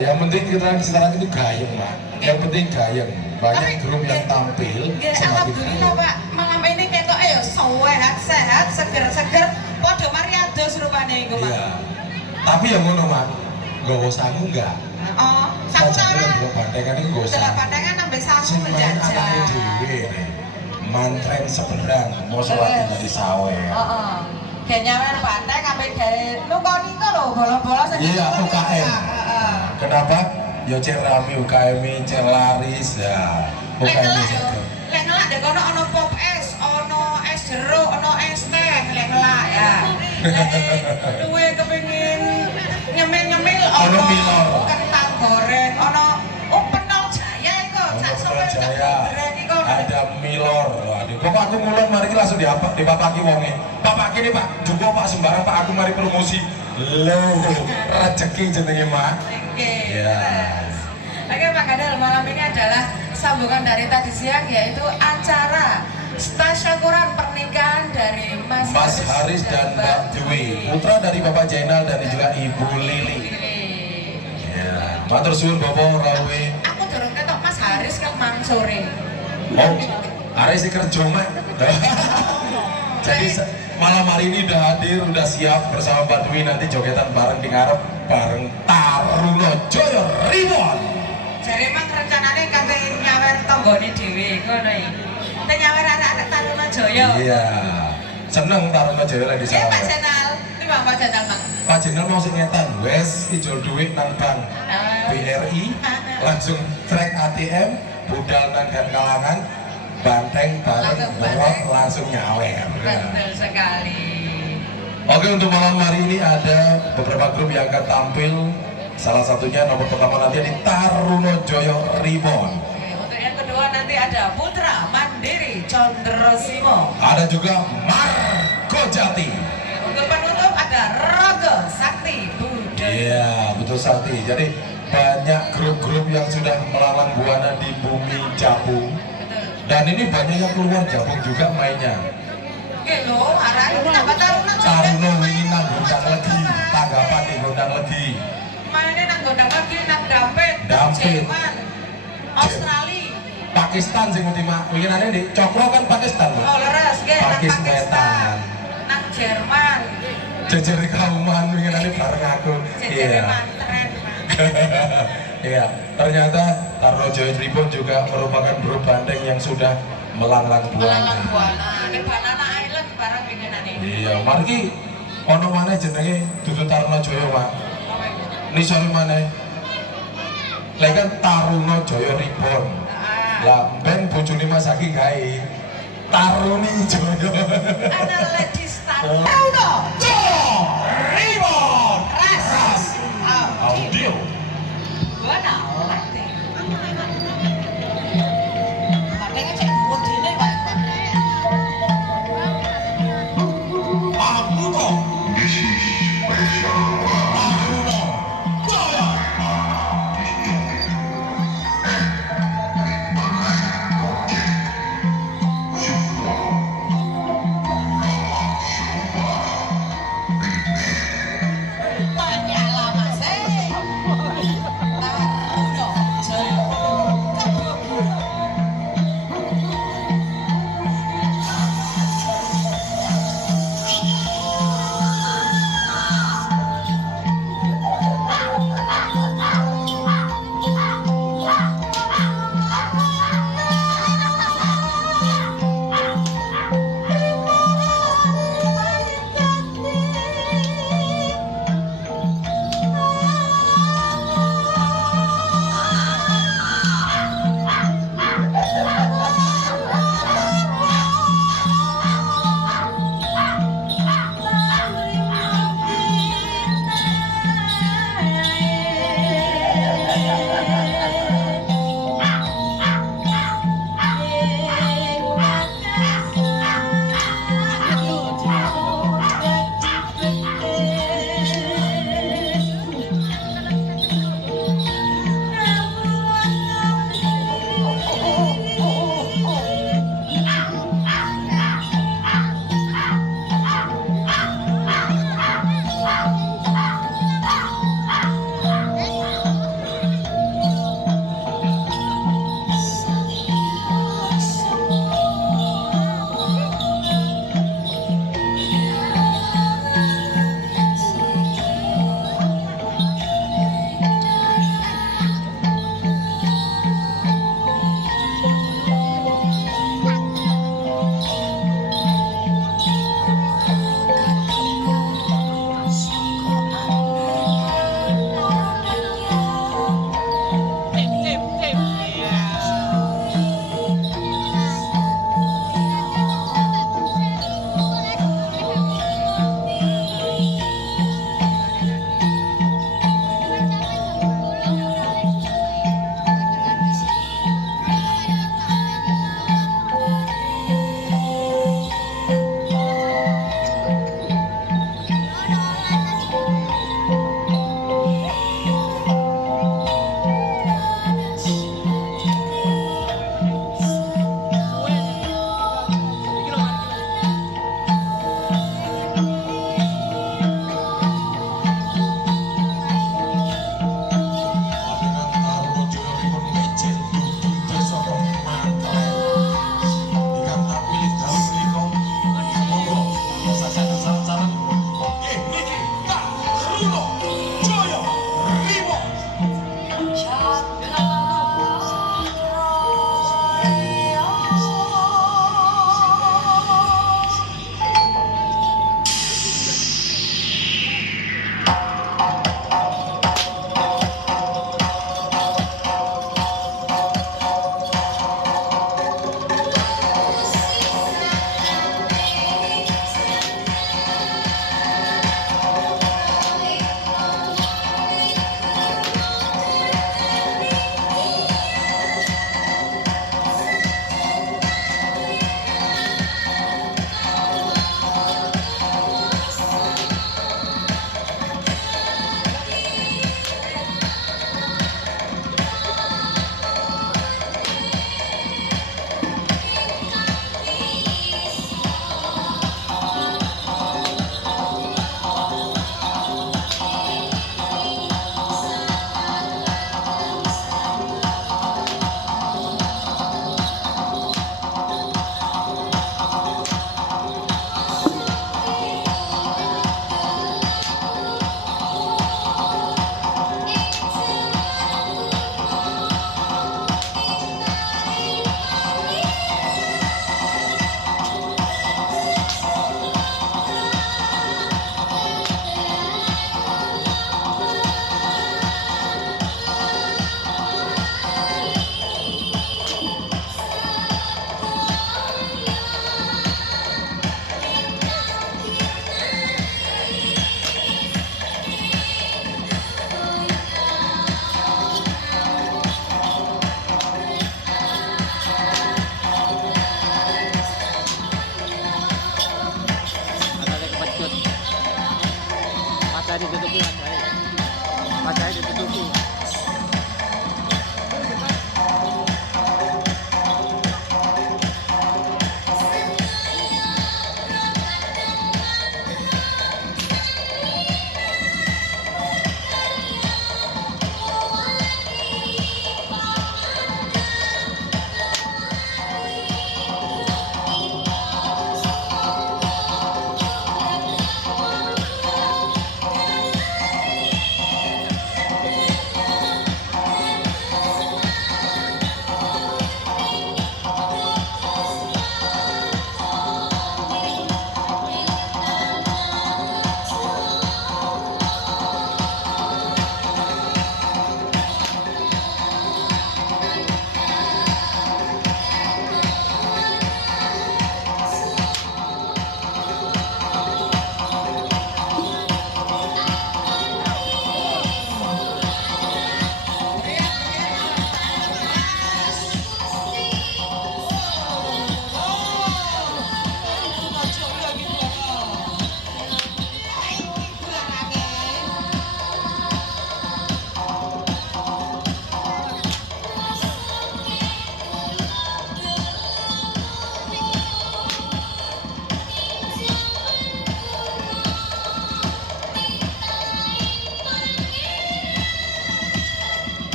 Yang penting kita sekarang ini gayeng, Mak. Yang penting gayeng. Banyak grup yang tampil. Alhamdulillah, Pak. Malam ini ketok ayo sehat, seger-seger. Podo mariados rupane iku, Mak. Iya. Tapi yang ngono, Mak. Nggawa sangu enggak? Oh, sangu ta ora? Delok bandengan iki nggawa Delok sangu. pandangan ambek sangu Sing main anake menjajah. dhewe. Mantren seberang, mau sholat di sawe. Heeh. Kayak nyawer pandai ambek gawe nukoni kok lho, bola-bola sing Iya, nukoni. UKM. Heeh. Kenapa? Yo cek rame UKM, cek laris ya. Lek UKM ngelak yo. itu. Lek ngelak dek kono ono pop es, ono es jeruk, ono es teh, lek ngelak ya. Lek duwe kepengin nyemil-nyemil Ono milor. kentang goreng, ono penol jaya iku, sak sopo Jaya. goreng iku. Ada milor. Waduh, pokok aku ngulon mari langsung dipapaki wonge. Bapak ini Pak, juga Pak sembarang Pak aku mari promosi. Loh, rezeki jenenge Mak. Oke. Ya. Terus. Oke Pak Kadal, malam ini adalah sambungan dari tadi siang yaitu acara tasyakuran pernikahan dari Mas Haris dan Mbak Dwi, putra dari Bapak Jainal dan juga Ibu Lili. Ya, matur suwun Bapak Rawe. Aku durung ketok Mas Haris kan mang sore. Oh, Haris iki kerja Mak. Jadi malam hari ini udah hadir, udah siap bersama Mbak Dwi nanti jogetan bareng di ngarep bareng Taruno Joyo Ribon. Jadi emang rencananya kate nyawer tonggone dhewe ngono iki. Kate nyawer anak-anak Taruna Jaya. Iya. Seneng Taruno Joyo lagi Ya Pak sama. Jenal, ini Pak Jenal Mang. Pak Jenderal mau sing ngetan, wes ijol duit nang bank BRI, langsung track ATM, budal nang kalangan, banteng bareng, Langsung banteng. ngerok, langsung nyawer. Betul sekali. Oke, untuk malam hari ini ada beberapa grup yang akan tampil. Salah satunya nomor pertama nanti di Taruno Joyo Ribon. Oke, untuk yang kedua nanti ada Putra Mandiri Condrosimo. Ada juga Marco Jati. Oke, untuk penutup ada Rogo Sakti Budaya. Iya, betul Sakti. Jadi banyak grup-grup yang sudah melalang buana di bumi Jabung. Betul. Dan ini banyak yang keluar Jabung juga mainnya. Oke loh, arah ini kenapa Taruna Jaya? Taruno ini nang gondang legi, tanggapan di gondang legi. Mainnya nang gondang lagi, nang Dampit, Dampit. Jerman, Australia. Pakistan sing ultima, winginane di Cokro kan Pakistan loh. Oh leres, nggih, nang Pakistan. Pakistan, nang Jerman, Jejeri kauman winginane bareng aku. jejere Iya. mantren. Iya, ternyata Taruno Joyo Tribun juga merupakan grup bandeng yang sudah melanglang Melalang buana. buana, ini Banana Island barang dengan ini. Iya, mari ono maneh jenenge dudu Taruno Joyo, Pak. Nisore maneh. Lek kan Taruno Joyo Ribon. Lah ben bojone Mas Aki gawe Taruni Joyo. Ada ladies tamu. Tahu Joyo Ribon. Ras. Audio. Gua tahu. Katanya cek buat dini Pak. Aku kok. Taruno Joyo. Banyak lama sih. Taruno Jaya. Keburu.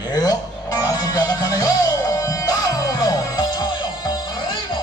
Yuk, langsung diangkat sana yuk. Tarno, Joyo, Rimo.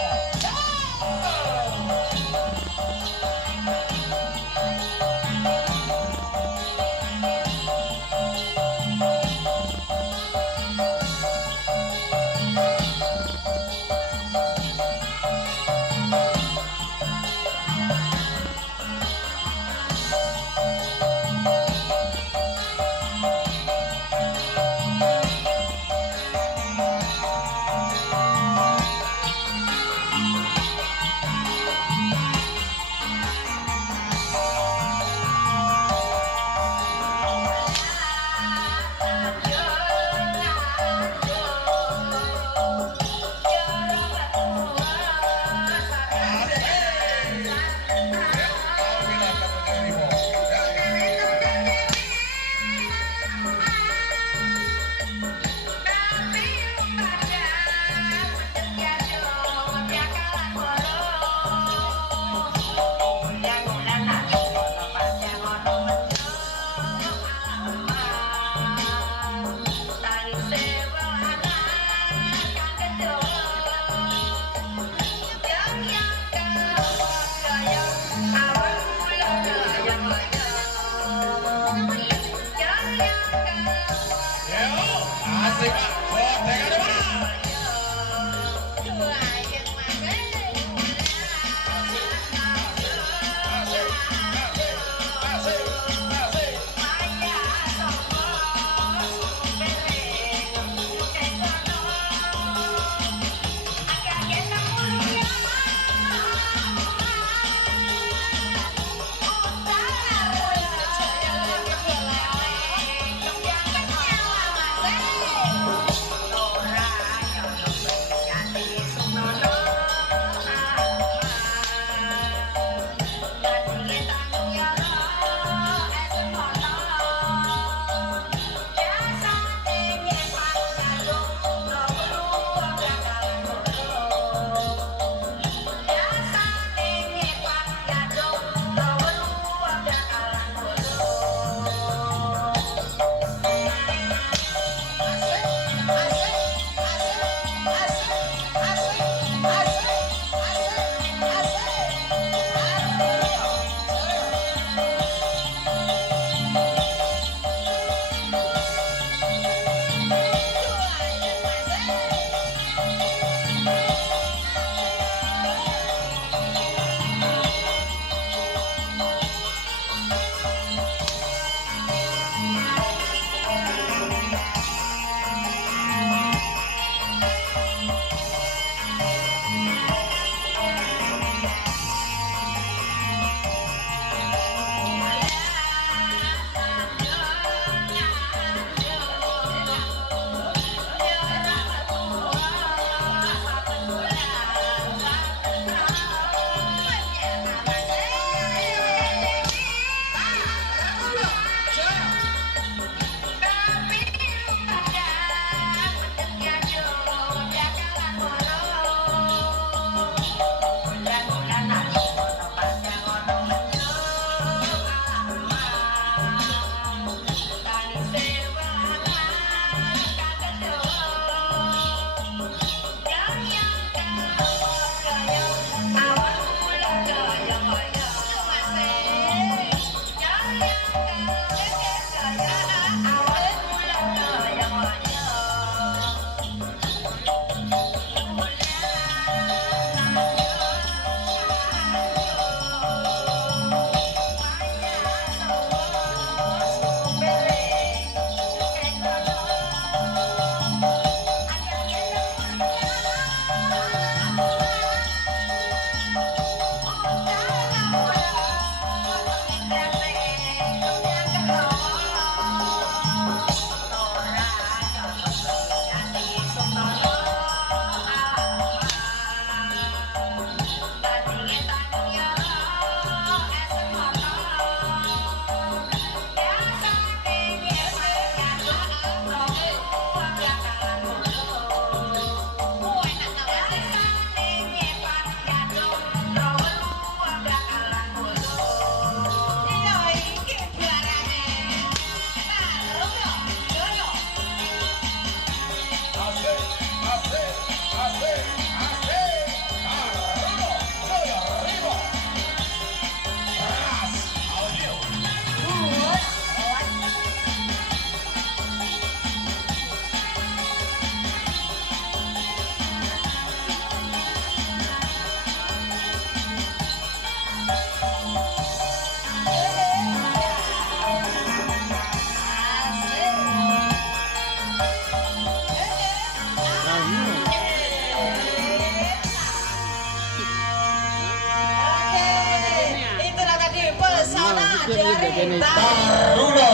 Taruno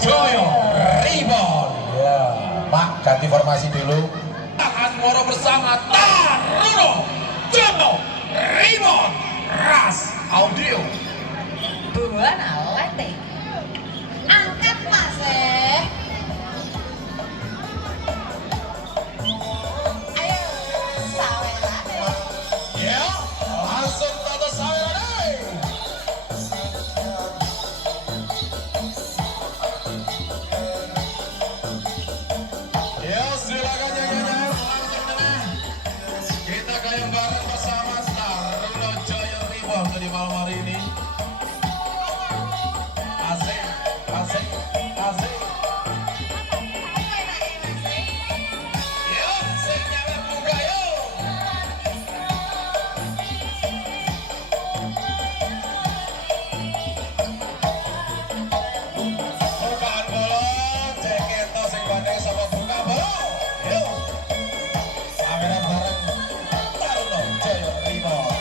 Joyo Ribon. Ya, Pak ganti formasi dulu. Asmoro bersama Taruno Joyo Ribon. Ras Audio. Buana lete. Angkat Mas Ayo sawerane. Ya, langsung tata sawerane. Ya, silakan nyanyi-nyanyi. Kita goyang bareng bersama Taruno Joyo Ribon di malam hari ini. Asik, asik, asik. Yuk, sing nyawer buka yuk. Bukaan bolo, ceketo sing bandeng sama buka bolo. Yuk, saweran bareng Taruno Joyo Ribon.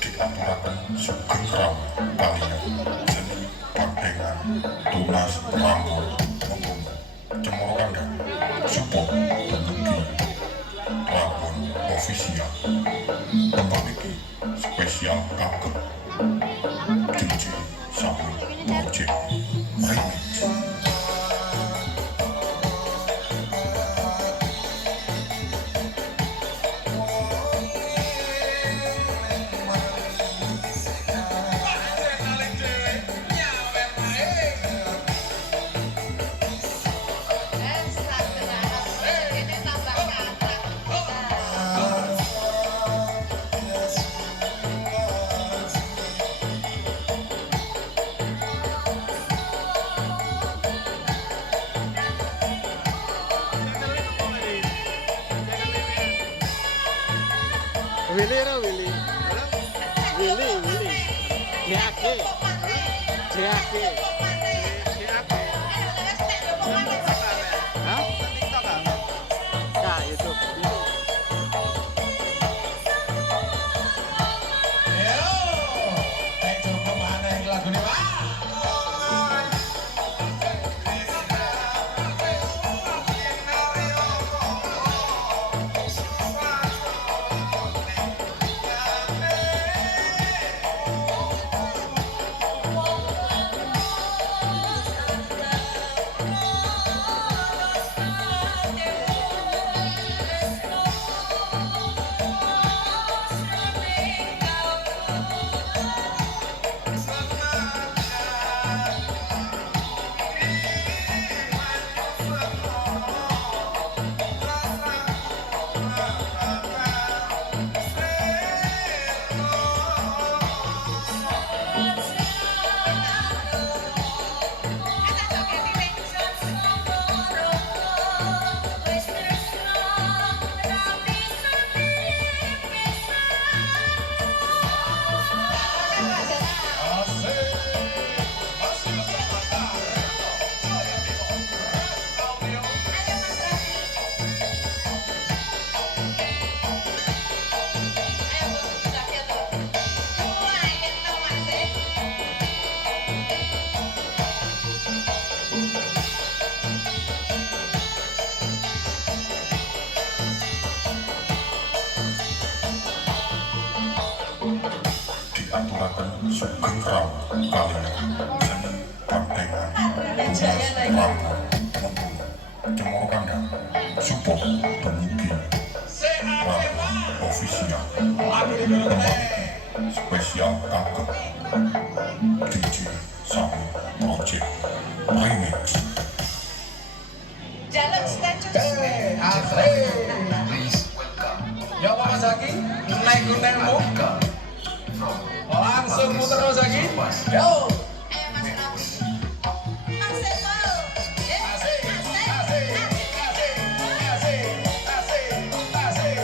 diaturaken sugeng rawa kaliyan seni pandengan tunas rambut menggung cemoro kandang support telugi Rabon official tembang iki spesial kagem DJ Sami Project Remix. Willy ra Willy. Willy. Jake. Hah? Nah, YouTube. Yo, tek cukup mana yang lagu ini, Pak? Sugeng Rawu kaliyan seni pantengan Tumas Pramu Mengkung Cemoro Kandang support dumugi Pramu official tempat spesial kagem DJ Sami Project Remix. Jaluk statue. Asik. Ya Pak Mas Zaki, naik gunungmu. Langsung muter Mas Zaki. Yo. Ayo Mas Robi. Mas Eko. Asik, asik, asik, asik, asik, asik, asik.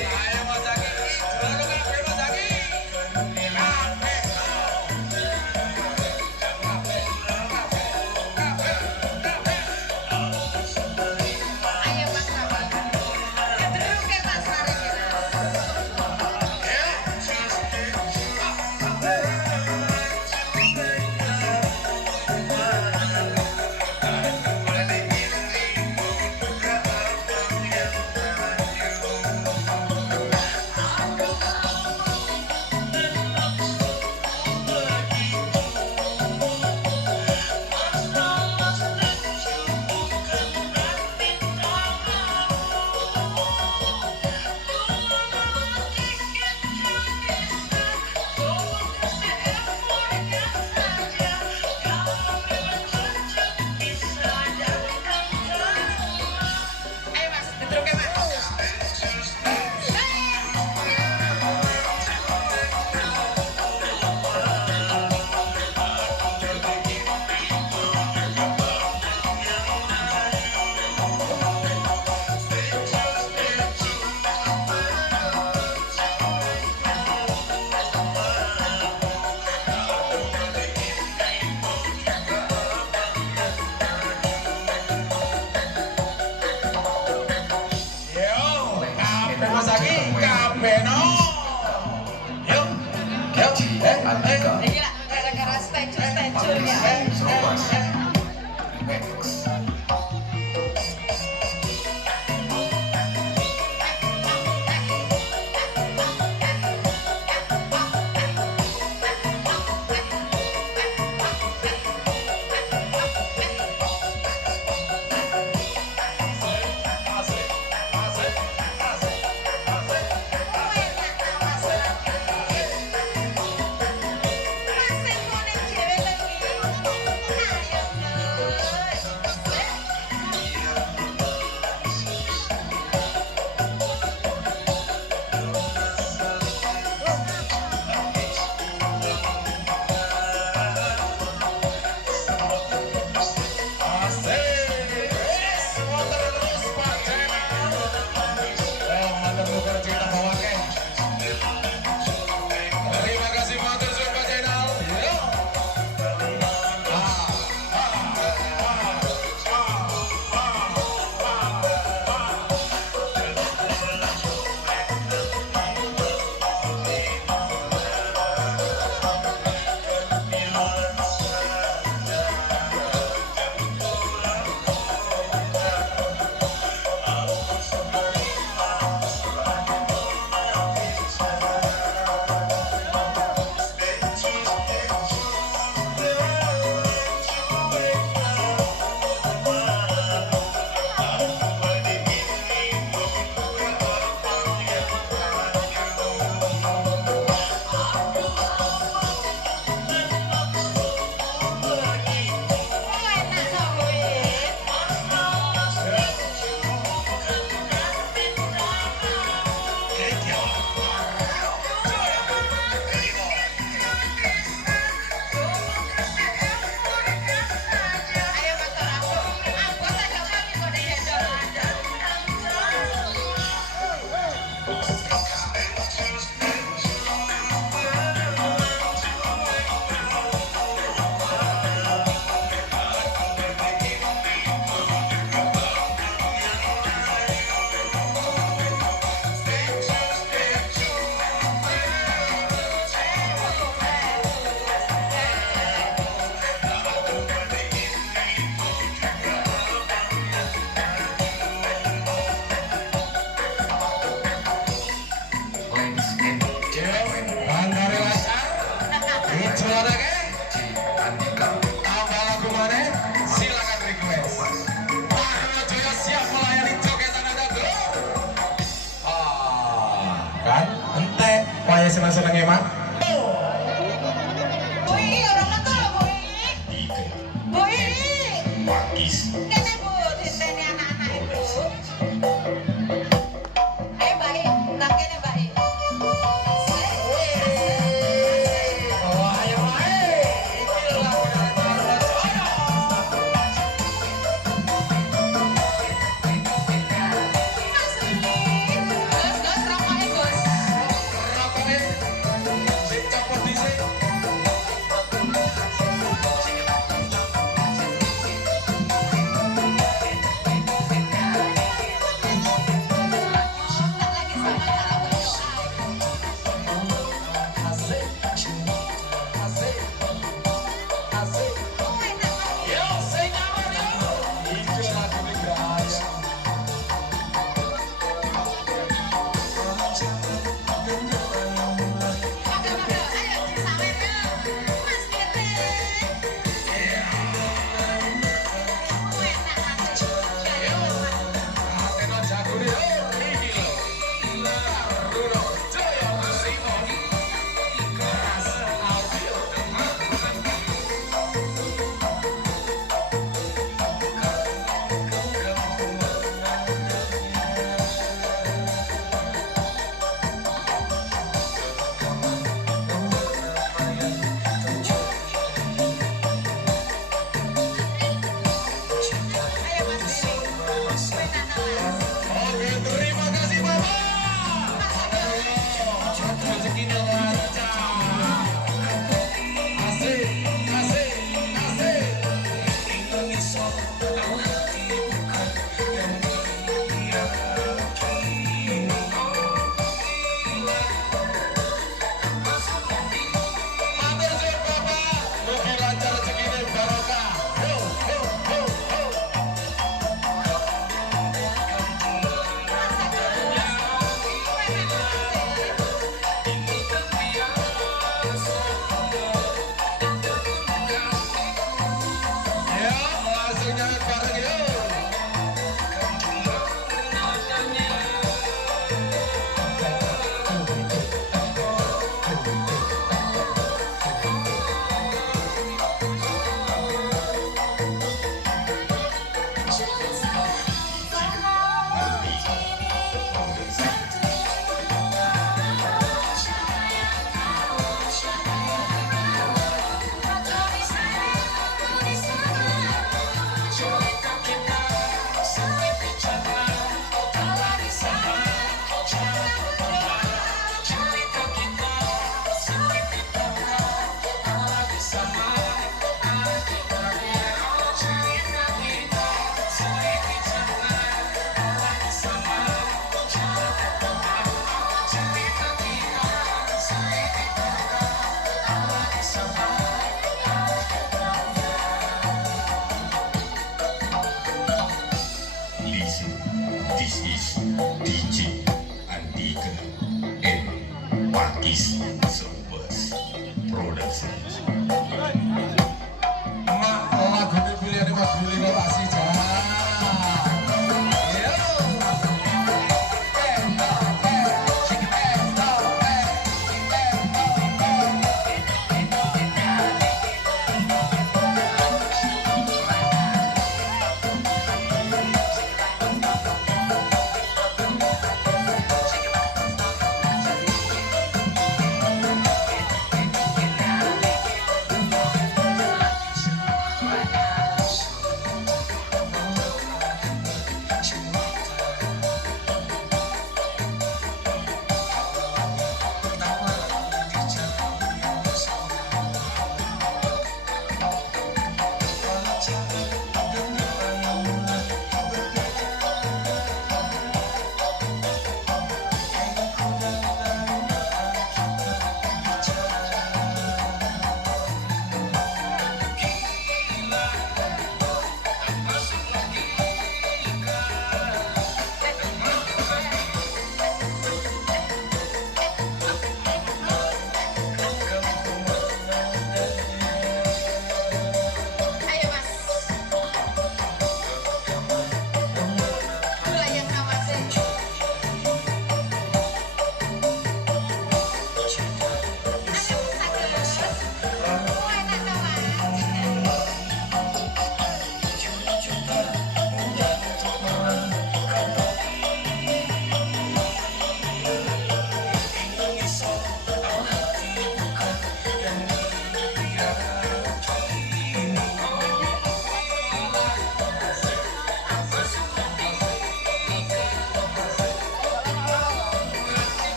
Ayo Mas Zaki, juara kabeh Mas Zaki. Ayo Mas Robi. Kedurung ke Mas Mari Ayo Mas, kedurung ke Mas. Yo, kabeh Mas Zaki, kabeh no. Yo, yo, Ini lah gara-gara statue ya. Mas Eko ning dhewe lagi. Ayo seneng-senenge mak. Bu Ii, orang metu lho Bu Ii. Bu Ii. Pakis. Kene Bu, diteni anak-anak itu. Ayo Mbak Ii, nang kene Mbak Ii. Oh, ayo Mbak Ii. Iki lho Mas Ii. Gus, rokoke Gus. Rokoke.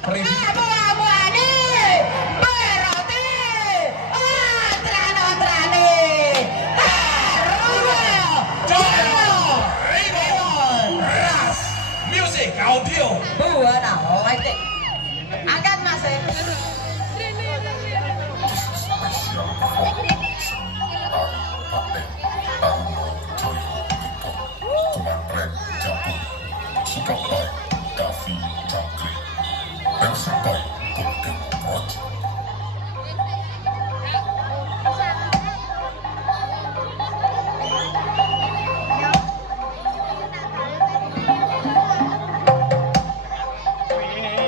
Review. Abu-abuane, beroti, antran-antrane, haruno, joyo, ribon, Ras. Music audio. buana, oke. Angkat mas ya. Spesial performance Tari Paten Taruno Joyo Ripon Kemangklen Jabung Sikap baik Davi Jangkrik Persib baik Golden Project.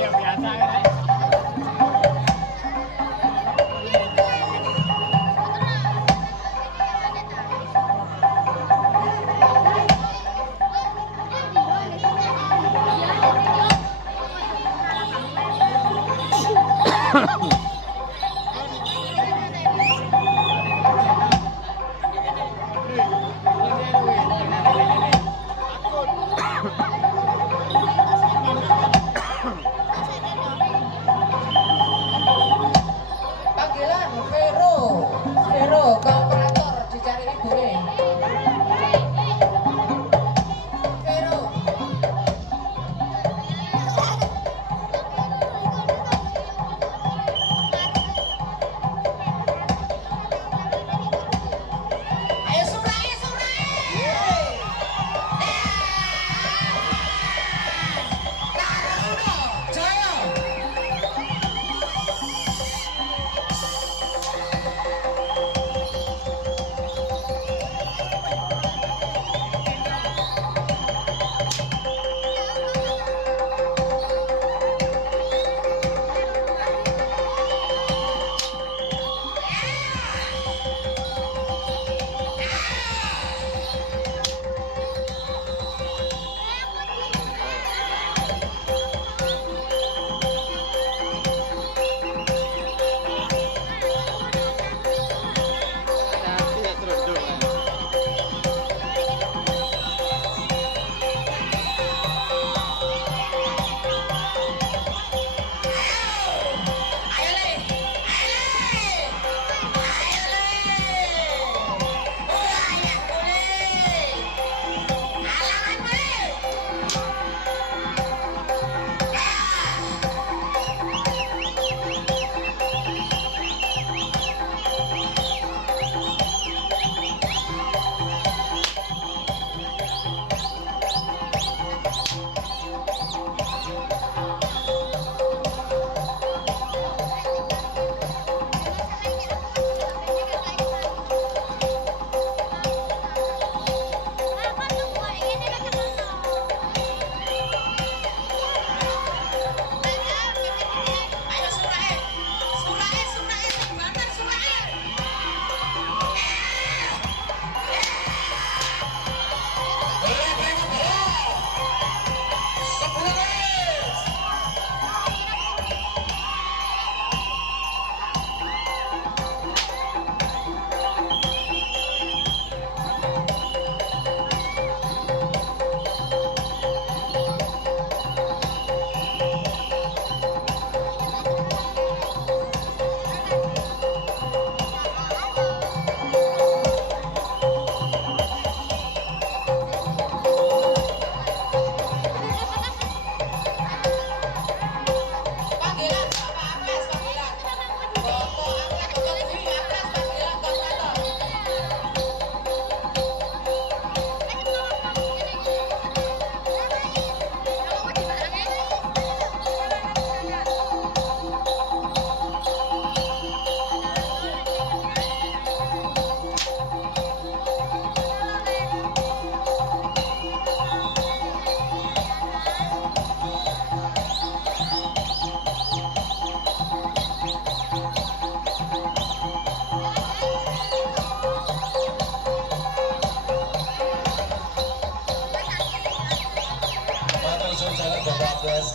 Yang biasa ya. Panggilan Vero, Vero ke operator dicari ibu nih. Vero. Ayo surai, surai. Taruno, Joyo. Tidak terundung. Ayo le, ayo le, ayo le, alangan le. Ayo surai, surai, surai, jembatan surai. Panggilan Bapak Apres, panggilan. Bapak Apres, Bapak Diri Apres, panggilan ke operator. Matur suwun sangat Bapak Apres.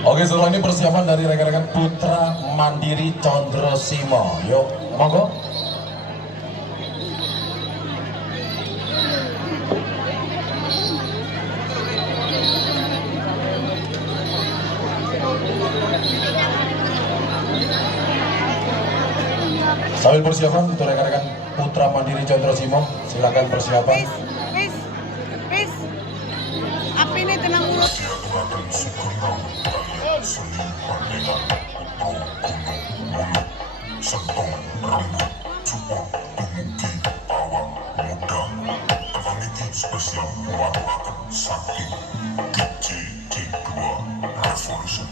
Oke, setelah ini persiapan dari rekan-rekan Putra Mandiri Condro Simo. Yuk, monggo. Sambil persiapan untuk rekan-rekan Putra Mandiri Condro Simo, silakan persiapan. Bis. Apa ini tenang dulu. Siagakan Sukarno kalian seni pandenan Pro gunung mulut Sentong rambut Cupang tumugi pawang muda Tekan iki spesial mewakilkan saking DJ2 Revolution.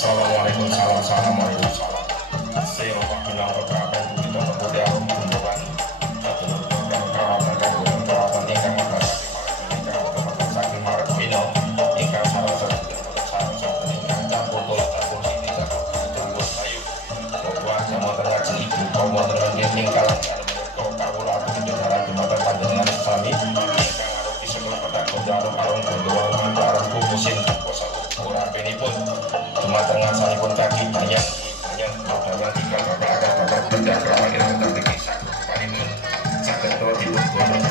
Assalamualaikum, assalamualaikum. Saya Bapak Bilang Keberatan kita kemudian kunjungan satu perawatan ingkang membahas saking Marco Ino ingkang salah satu ingkang campur sini campur sayu membuat sama terjadi ibu kaum terjadi ingkang kawula penjara jembatan panjenengan sami ingkang harus disebut pada jarum arung kedua mantaran kukusin ora penipun Matengah salipun kaki banyak tiga bapak benda kerawan irang cantik kisah sekalipun sakit tua tidur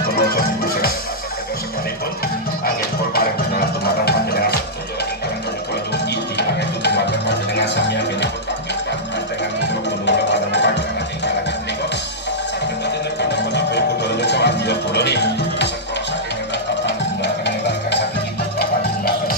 kuloso tidur sekalipun angin pol paling benar tumatang panjenengan setuju ingkang kami kunjung iti angin itu tumatang panjenengan samia benipun pakiskan panjenengan untuk menurut pada panjenengan ingkang angin menikot sakit panjenengan karena penyimpul kudolnya sholat dia buloni sekolah sakit ketatapan gunakan ingkang sakit itu bapak gunakan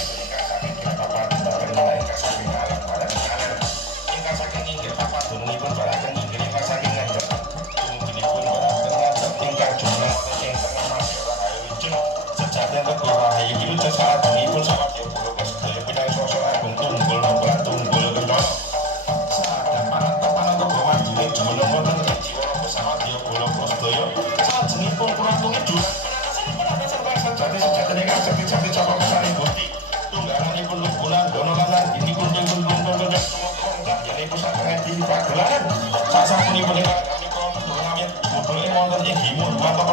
saat ini pun sangat jauh ke pindah sosok agung tunggul nomor tunggul kendor saat dapat teman kebawan diri cuma nomor jiwa pesawat dia bola prostoyo saat jenis pun kurang tunggu jurang penanasan sejati negar sakit cabang besar bukti tunggangan ini pun lukulan donolan ini pun yang belum jadi pusat pengaji pagelaran saat ini pun kami kon turnamen motornya montornya himur mantap